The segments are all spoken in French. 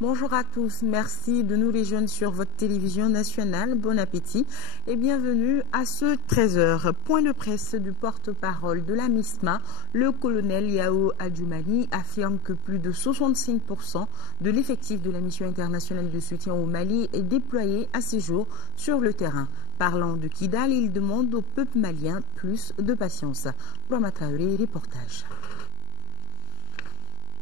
Bonjour à tous, merci de nous rejoindre sur votre télévision nationale. Bon appétit et bienvenue à ce 13h. Point de presse du porte-parole de la MISMA, le colonel Yao Adjoumani affirme que plus de 65% de l'effectif de la mission internationale de soutien au Mali est déployé à ces jours sur le terrain. Parlant de Kidal, il demande au peuple malien plus de patience. Brahma Traoré, reportage.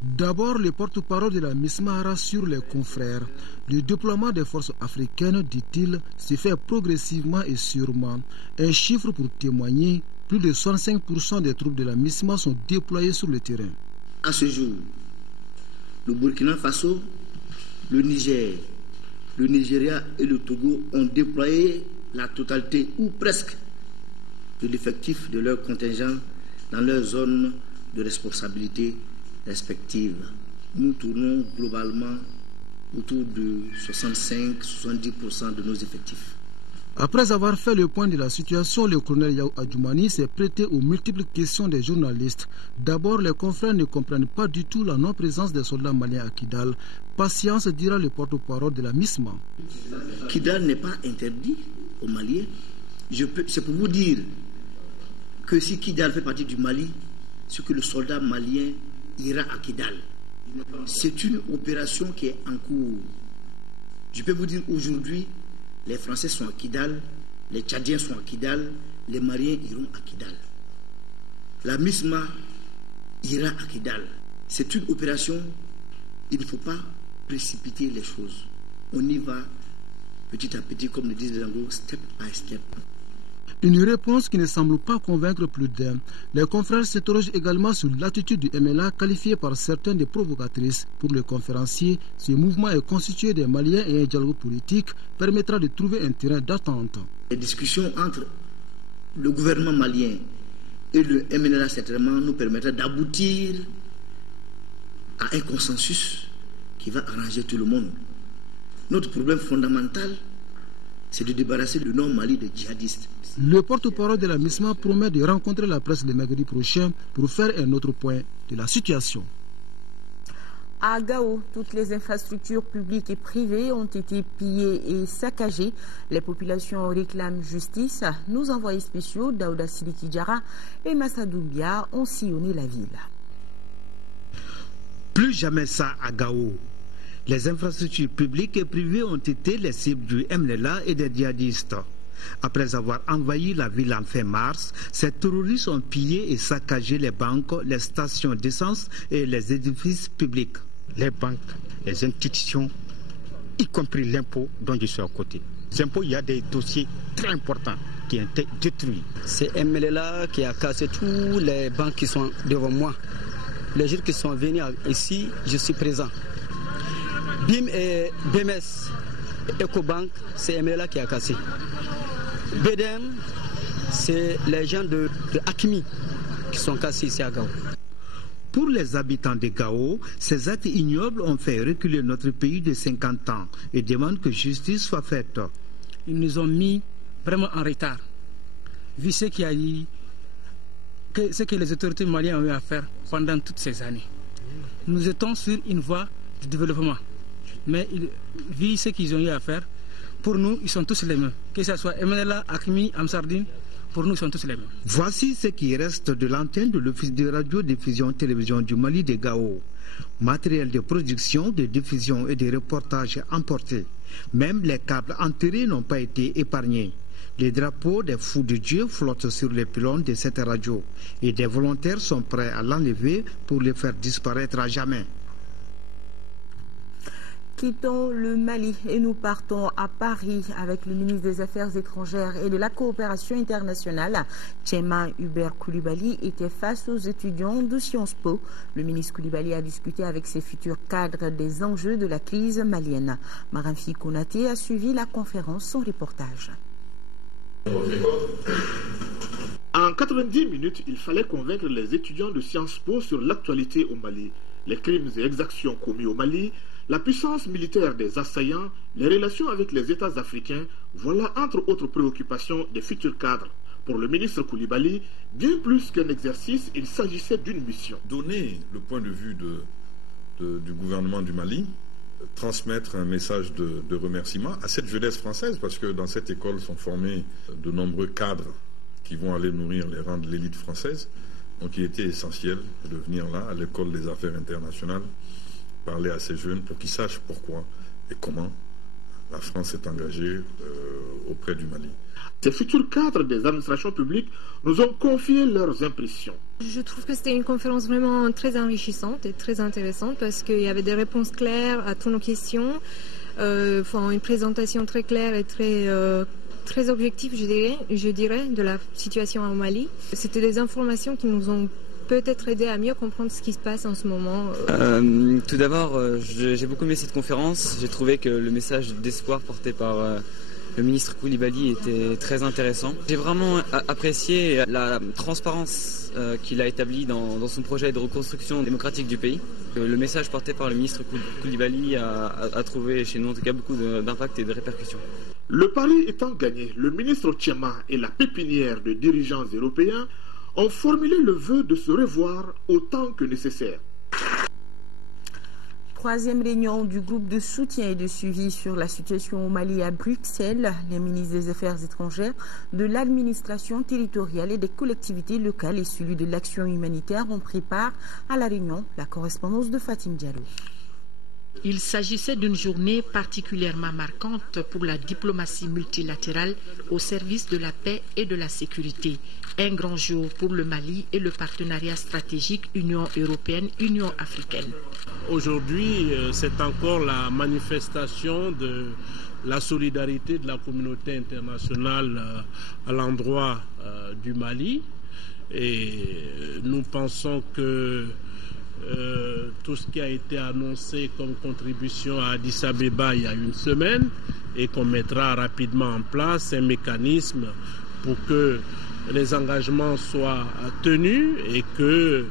D'abord, le porte-parole de la MISMA rassure les confrères. Le déploiement des forces africaines, dit-il, se fait progressivement et sûrement. Un chiffre pour témoigner, plus de 65% des troupes de la MISMA sont déployées sur le terrain. À ce jour, le Burkina Faso, le Niger, le Nigeria et le Togo ont déployé la totalité ou presque de l'effectif de leur contingent dans leur zone de responsabilité respectives. Nous tournons globalement autour de 65-70% de nos effectifs. Après avoir fait le point de la situation, le colonel Yao Adjoumani s'est prêté aux multiples questions des journalistes. D'abord, les confrères ne comprennent pas du tout la non-présence des soldats maliens à Kidal. Patience, dira le porte-parole de la MISMA. Kidal n'est pas interdit aux Maliens. C'est pour vous dire que si Kidal fait partie du Mali, ce que le soldat malien ira à Kidal. C'est une opération qui est en cours. Je peux vous dire aujourd'hui, les Français sont à Kidal, les Tchadiens sont à Kidal, les Maliens iront à Kidal. La MISMA ira à Kidal. C'est une opération, il ne faut pas précipiter les choses. On y va petit à petit, comme le disent les Anglo, step by step. Une réponse qui ne semble pas convaincre plus d'un. Les confrères s'interrogent également sur l'attitude du MLA qualifiée par certains de provocatrice. Pour le conférencier, ce mouvement est constitué des Maliens et un dialogue politique permettra de trouver un terrain d'attente. Les discussions entre le gouvernement malien et le MLA certainement nous permettra d'aboutir à un consensus qui va arranger tout le monde. Notre problème fondamental, c'est de débarrasser le Nord-Mali des djihadistes. Le porte-parole de la MISMA promet de rencontrer la presse le mercredi prochain pour faire un autre point de la situation. À Gao, toutes les infrastructures publiques et privées ont été pillées et saccagées. Les populations réclament justice. Nos envoyés spéciaux, Daouda Sidiki Diarra et Massa Doumbia, ont sillonné la ville. Plus jamais ça à Gao. Les infrastructures publiques et privées ont été les cibles du MLA et des djihadistes. Après avoir envahi la ville en fin mars, ces terroristes ont pillé et saccagé les banques, les stations d'essence et les édifices publics. Les banques, les institutions, y compris l'impôt dont je suis à côté. L'impôt, il y a des dossiers très importants qui ont été détruits. C'est MLA qui a cassé tous les banques qui sont devant moi. Les jours qui sont venus ici, je suis présent. BIM et BMS, EcoBank, c'est MLA qui a cassé. BDM, c'est les gens de Akimi qui sont cassés ici à Gao. Pour les habitants de Gao, ces actes ignobles ont fait reculer notre pays de 50 ans et demandent que justice soit faite. Ils nous ont mis vraiment en retard, vu ce qu'il y a eu, ce que les autorités maliennes ont eu à faire pendant toutes ces années. Nous étions sur une voie de développement, mais vu ce qu'ils ont eu à faire, pour nous, ils sont tous les mêmes. Que ce soit MNLA, Akmi, Amsardine, pour nous, ils sont tous les mêmes. Voici ce qui reste de l'antenne de l'Office de radio-diffusion télévision du Mali de Gao. Matériel de production, de diffusion et de reportage emportés. Même les câbles enterrés n'ont pas été épargnés. Les drapeaux des fous de Dieu flottent sur les pylônes de cette radio. Et des volontaires sont prêts à l'enlever pour les faire disparaître à jamais. Quittons le Mali et nous partons à Paris avec le ministre des Affaires étrangères et de la coopération internationale. Tchema Hubert Koulibaly était face aux étudiants de Sciences Po. Le ministre Koulibaly a discuté avec ses futurs cadres des enjeux de la crise malienne. Maramfi Konaté a suivi la conférence, son reportage. En 90 minutes, il fallait convaincre les étudiants de Sciences Po sur l'actualité au Mali, les crimes et exactions commis au Mali, la puissance militaire des assaillants, les relations avec les États africains, voilà entre autres préoccupations des futurs cadres. Pour le ministre Koulibaly, bien plus qu'un exercice, il s'agissait d'une mission. Donner le point de vue du gouvernement du Mali transmettre un message de remerciement à cette jeunesse française, parce que dans cette école sont formés de nombreux cadres qui vont aller nourrir les rangs de l'élite française. Donc il était essentiel de venir là, à l'école des affaires internationales, parler à ces jeunes pour qu'ils sachent pourquoi et comment la France est engagée auprès du Mali. Ces futurs cadres des administrations publiques nous ont confié leurs impressions. Je trouve que c'était une conférence vraiment très enrichissante et très intéressante parce qu'il y avait des réponses claires à toutes nos questions, une présentation très claire et très objective, je dirais, de la situation au Mali. C'était des informations qui nous ont peut-être aidé à mieux comprendre ce qui se passe en ce moment. Tout d'abord, j'ai beaucoup aimé cette conférence. J'ai trouvé que le message d'espoir porté par le ministre Koulibaly était très intéressant. J'ai vraiment apprécié la transparence qu'il a établie dans son projet de reconstruction démocratique du pays. Le message porté par le ministre Koulibaly a trouvé chez nous en tout cas beaucoup d'impact et de répercussions. Le pari étant gagné, le ministre Tchema et la pépinière de dirigeants européens ont formulé le vœu de se revoir autant que nécessaire. Troisième réunion du groupe de soutien et de suivi sur la situation au Mali à Bruxelles. Les ministres des Affaires étrangères, de l'administration territoriale et des collectivités locales et celui de l'action humanitaire ont pris part à la réunion. La correspondance de Fatim Diallo. Il s'agissait d'une journée particulièrement marquante pour la diplomatie multilatérale au service de la paix et de la sécurité. Un grand jour pour le Mali et le partenariat stratégique Union européenne-Union africaine. Aujourd'hui, c'est encore la manifestation de la solidarité de la communauté internationale à l'endroit du Mali. Et nous pensons que tout ce qui a été annoncé comme contribution à Addis Abeba il y a une semaine et qu'on mettra rapidement en place un mécanisme pour que les engagements soient tenus et que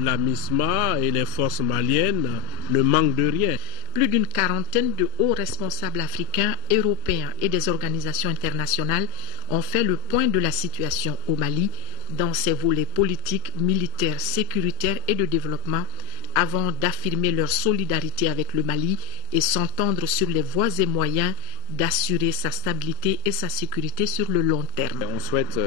la MISMA et les forces maliennes ne manquent de rien. Plus d'une quarantaine de hauts responsables africains, européens et des organisations internationales ont fait le point de la situation au Mali dans ses volets politiques, militaires, sécuritaires et de développement avant d'affirmer leur solidarité avec le Mali et s'entendre sur les voies et moyens d'assurer sa stabilité et sa sécurité sur le long terme. On souhaite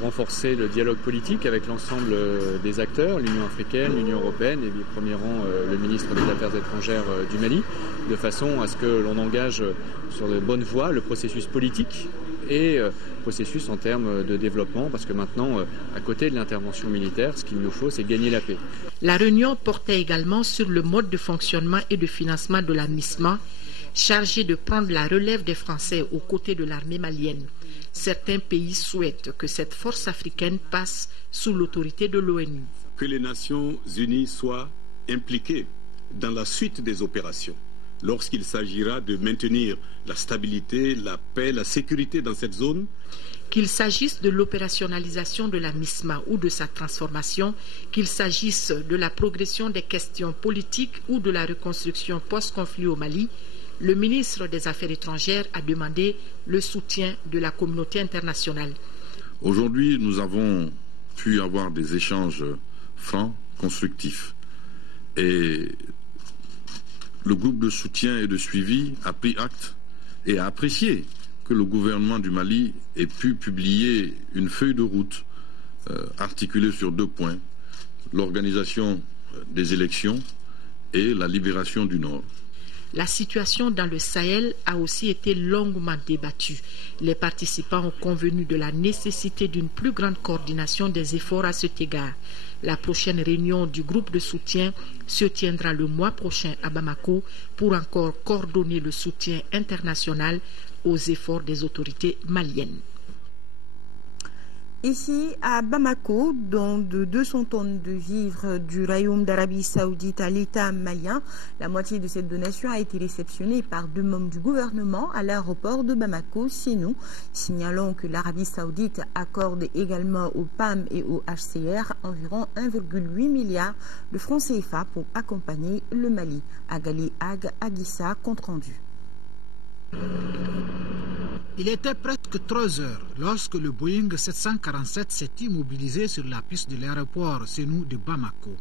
renforcer le dialogue politique avec l'ensemble des acteurs, l'Union africaine, l'Union européenne et au premier rang le ministre des Affaires étrangères du Mali, de façon à ce que l'on engage sur de bonnes voies le processus politique et processus en termes de développement, parce que maintenant, à côté de l'intervention militaire, ce qu'il nous faut, c'est gagner la paix. La réunion portait également sur le mode de fonctionnement et de financement de la MISMA, chargée de prendre la relève des Français aux côtés de l'armée malienne. Certains pays souhaitent que cette force africaine passe sous l'autorité de l'ONU. Que les Nations Unies soient impliquées dans la suite des opérations, lorsqu'il s'agira de maintenir la stabilité, la paix, la sécurité dans cette zone. Qu'il s'agisse de l'opérationnalisation de la MISMA ou de sa transformation, qu'il s'agisse de la progression des questions politiques ou de la reconstruction post-conflit au Mali, le ministre des Affaires étrangères a demandé le soutien de la communauté internationale. Aujourd'hui, nous avons pu avoir des échanges francs, constructifs. Et le groupe de soutien et de suivi a pris acte et a apprécié que le gouvernement du Mali ait pu publier une feuille de route articulée sur 2 points, l'organisation des élections et la libération du Nord. La situation dans le Sahel a aussi été longuement débattue. Les participants ont convenu de la nécessité d'une plus grande coordination des efforts à cet égard. La prochaine réunion du groupe de soutien se tiendra le mois prochain à Bamako pour encore coordonner le soutien international aux efforts des autorités maliennes. Ici, à Bamako, dont de 200 tonnes de vivres du Royaume d'Arabie Saoudite à l'État malien, la moitié de cette donation a été réceptionnée par 2 membres du gouvernement à l'aéroport de Bamako, Sénou. Signalons que l'Arabie Saoudite accorde également au PAM et au HCR environ 1,8 milliard de francs CFA pour accompagner le Mali. Agali Ag Aguissa, compte rendu. Il était presque 3 heures lorsque le Boeing 747 s'est immobilisé sur la piste de l'aéroport Sénou de Bamako.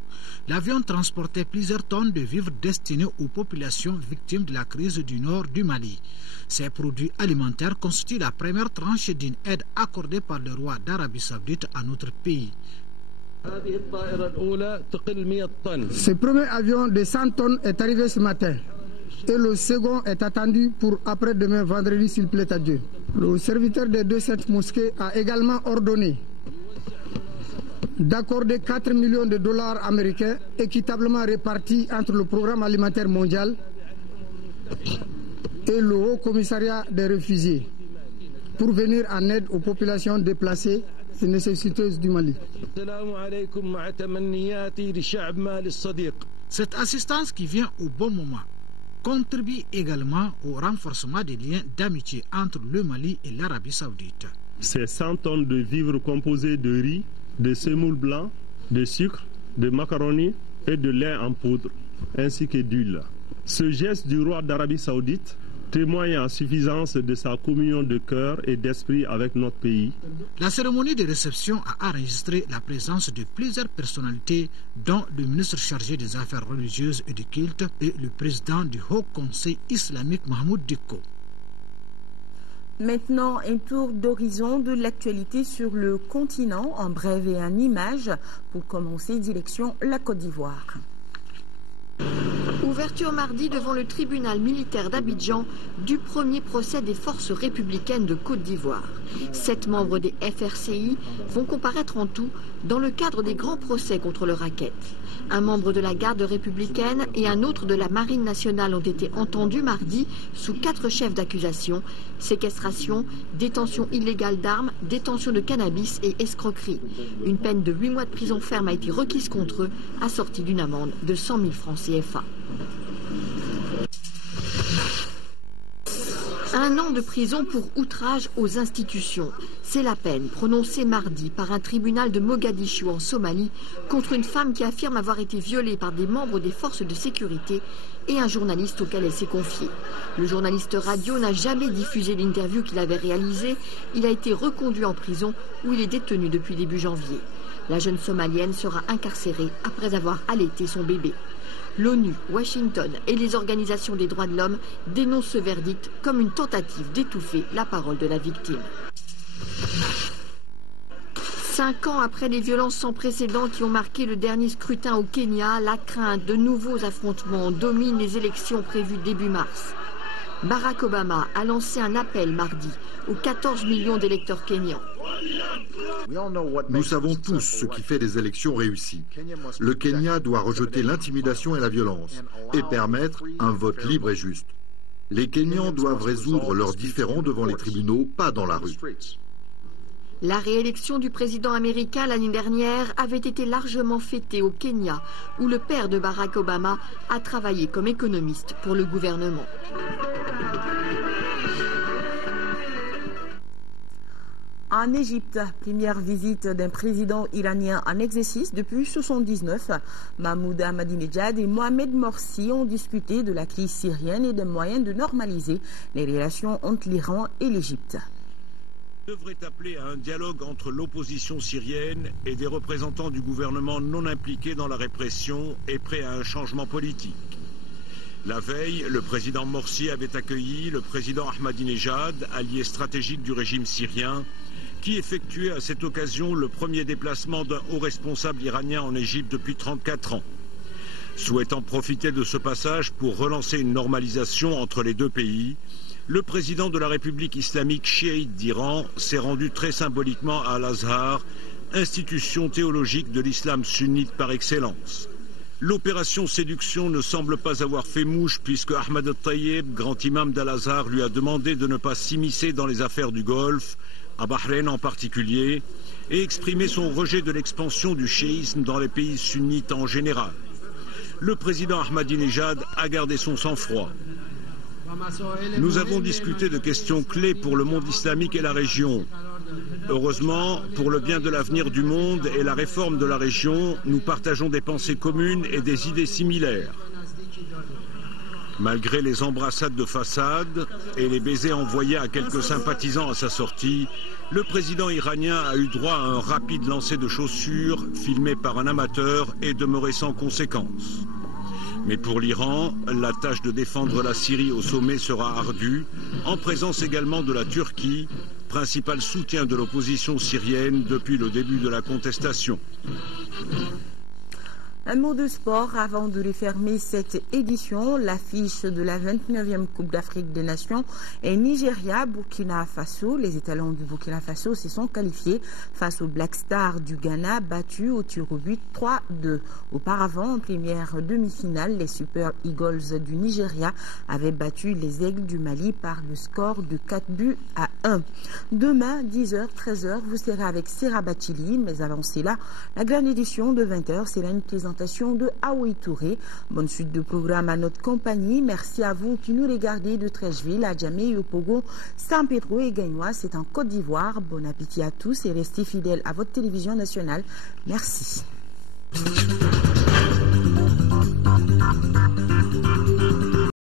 L'avion transportait plusieurs tonnes de vivres destinés aux populations victimes de la crise du nord du Mali. Ces produits alimentaires constituent la première tranche d'une aide accordée par le roi d'Arabie Saoudite à notre pays. Ce premier avion de 100 tonnes est arrivé ce matin. Et le second est attendu pour après-demain vendredi s'il plaît à Dieu. Le serviteur des 2 saintes mosquées a également ordonné d'accorder 4 millions de dollars américains équitablement répartis entre le programme alimentaire mondial et le Haut Commissariat des réfugiés pour venir en aide aux populations déplacées et nécessiteuses du Mali. Cette assistance qui vient au bon moment contribue également au renforcement des liens d'amitié entre le Mali et l'Arabie Saoudite. Ces 100 tonnes de vivres composés de riz, de semoule blanc, de sucre, de macaroni et de lait en poudre, ainsi que d'huile. Ce geste du roi d'Arabie Saoudite témoigne en suffisance de sa communion de cœur et d'esprit avec notre pays. La cérémonie de réception a enregistré la présence de plusieurs personnalités, dont le ministre chargé des Affaires religieuses et du culte et le président du Haut Conseil islamique Mahmoud Dicko. Maintenant, un tour d'horizon de l'actualité sur le continent, en bref et en images. Pour commencer, direction la Côte d'Ivoire. Ouverture mardi devant le tribunal militaire d'Abidjan du premier procès des forces républicaines de Côte d'Ivoire. 7 membres des FRCI vont comparaître en tout dans le cadre des grands procès contre le racket. Un membre de la garde républicaine et un autre de la marine nationale ont été entendus mardi sous 4 chefs d'accusation: séquestration, détention illégale d'armes, détention de cannabis et escroquerie. Une peine de 8 mois de prison ferme a été requise contre eux, assortie d'une amende de 100 000 francs CFA. 1 an de prison pour outrage aux institutions. C'est la peine prononcée mardi par un tribunal de Mogadiscio en Somalie contre une femme qui affirme avoir été violée par des membres des forces de sécurité et un journaliste auquel elle s'est confiée. Le journaliste radio n'a jamais diffusé l'interview qu'il avait réalisée. Il a été reconduit en prison où il est détenu depuis début janvier. La jeune Somalienne sera incarcérée après avoir allaité son bébé. L'ONU, Washington et les organisations des droits de l'homme dénoncent ce verdict comme une tentative d'étouffer la parole de la victime. 5 ans après les violences sans précédent qui ont marqué le dernier scrutin au Kenya, la crainte de nouveaux affrontements domine les élections prévues début mars. Barack Obama a lancé un appel mardi aux 14 millions d'électeurs kenyans. Nous savons tous ce qui fait des élections réussies. Le Kenya doit rejeter l'intimidation et la violence et permettre un vote libre et juste. Les Kenyans doivent résoudre leurs différends devant les tribunaux, pas dans la rue. La réélection du président américain l'année dernière avait été largement fêtée au Kenya, où le père de Barack Obama a travaillé comme économiste pour le gouvernement. En Égypte, première visite d'un président iranien en exercice depuis 1979. Mahmoud Ahmadinejad et Mohamed Morsi ont discuté de la crise syrienne et des moyens de normaliser les relations entre l'Iran et l'Égypte. Devrait appeler à un dialogue entre l'opposition syrienne et des représentants du gouvernement non impliqués dans la répression et prêts à un changement politique. La veille, le président Morsi avait accueilli le président Ahmadinejad, allié stratégique du régime syrien, qui effectuait à cette occasion le premier déplacement d'un haut responsable iranien en Égypte depuis 34 ans. Souhaitant profiter de ce passage pour relancer une normalisation entre les deux pays, le président de la République islamique chiite d'Iran s'est rendu très symboliquement à Al-Azhar, institution théologique de l'islam sunnite par excellence. L'opération séduction ne semble pas avoir fait mouche puisque Ahmad al-Tayyib, grand imam d'Al-Azhar, lui a demandé de ne pas s'immiscer dans les affaires du Golfe, à Bahreïn en particulier, et exprimer son rejet de l'expansion du chiisme dans les pays sunnites en général. Le président Ahmadinejad a gardé son sang-froid. Nous avons discuté de questions clés pour le monde islamique et la région. Heureusement, pour le bien de l'avenir du monde et la réforme de la région, nous partageons des pensées communes et des idées similaires. Malgré les embrassades de façade et les baisers envoyés à quelques sympathisants à sa sortie, le président iranien a eu droit à un rapide lancer de chaussures filmé par un amateur et demeuré sans conséquence. Mais pour l'Iran, la tâche de défendre la Syrie au sommet sera ardue, en présence également de la Turquie, principal soutien de l'opposition syrienne depuis le début de la contestation. Un mot de sport avant de refermer cette édition. L'affiche de la 29e Coupe d'Afrique des Nations est Nigeria-Burkina Faso. Les étalons du Burkina Faso se sont qualifiés face aux Black Stars du Ghana, battus au tir au but 3-2. Auparavant, en première demi-finale, les Super Eagles du Nigeria avaient battu les Aigles du Mali par le score de 4-1. Demain, 10h, 13h, vous serez avec Serra Bachili. Mais avant cela, la grande édition de 20h, c'est là une présentation de Aoui Touré. Bonne suite de programme à notre compagnie. Merci à vous qui nous regardez de Trècheville, à Djamé, Yopogo, San Pedro et Gagnois. C'est en Côte d'Ivoire. Bon appétit à tous et restez fidèles à votre télévision nationale. Merci.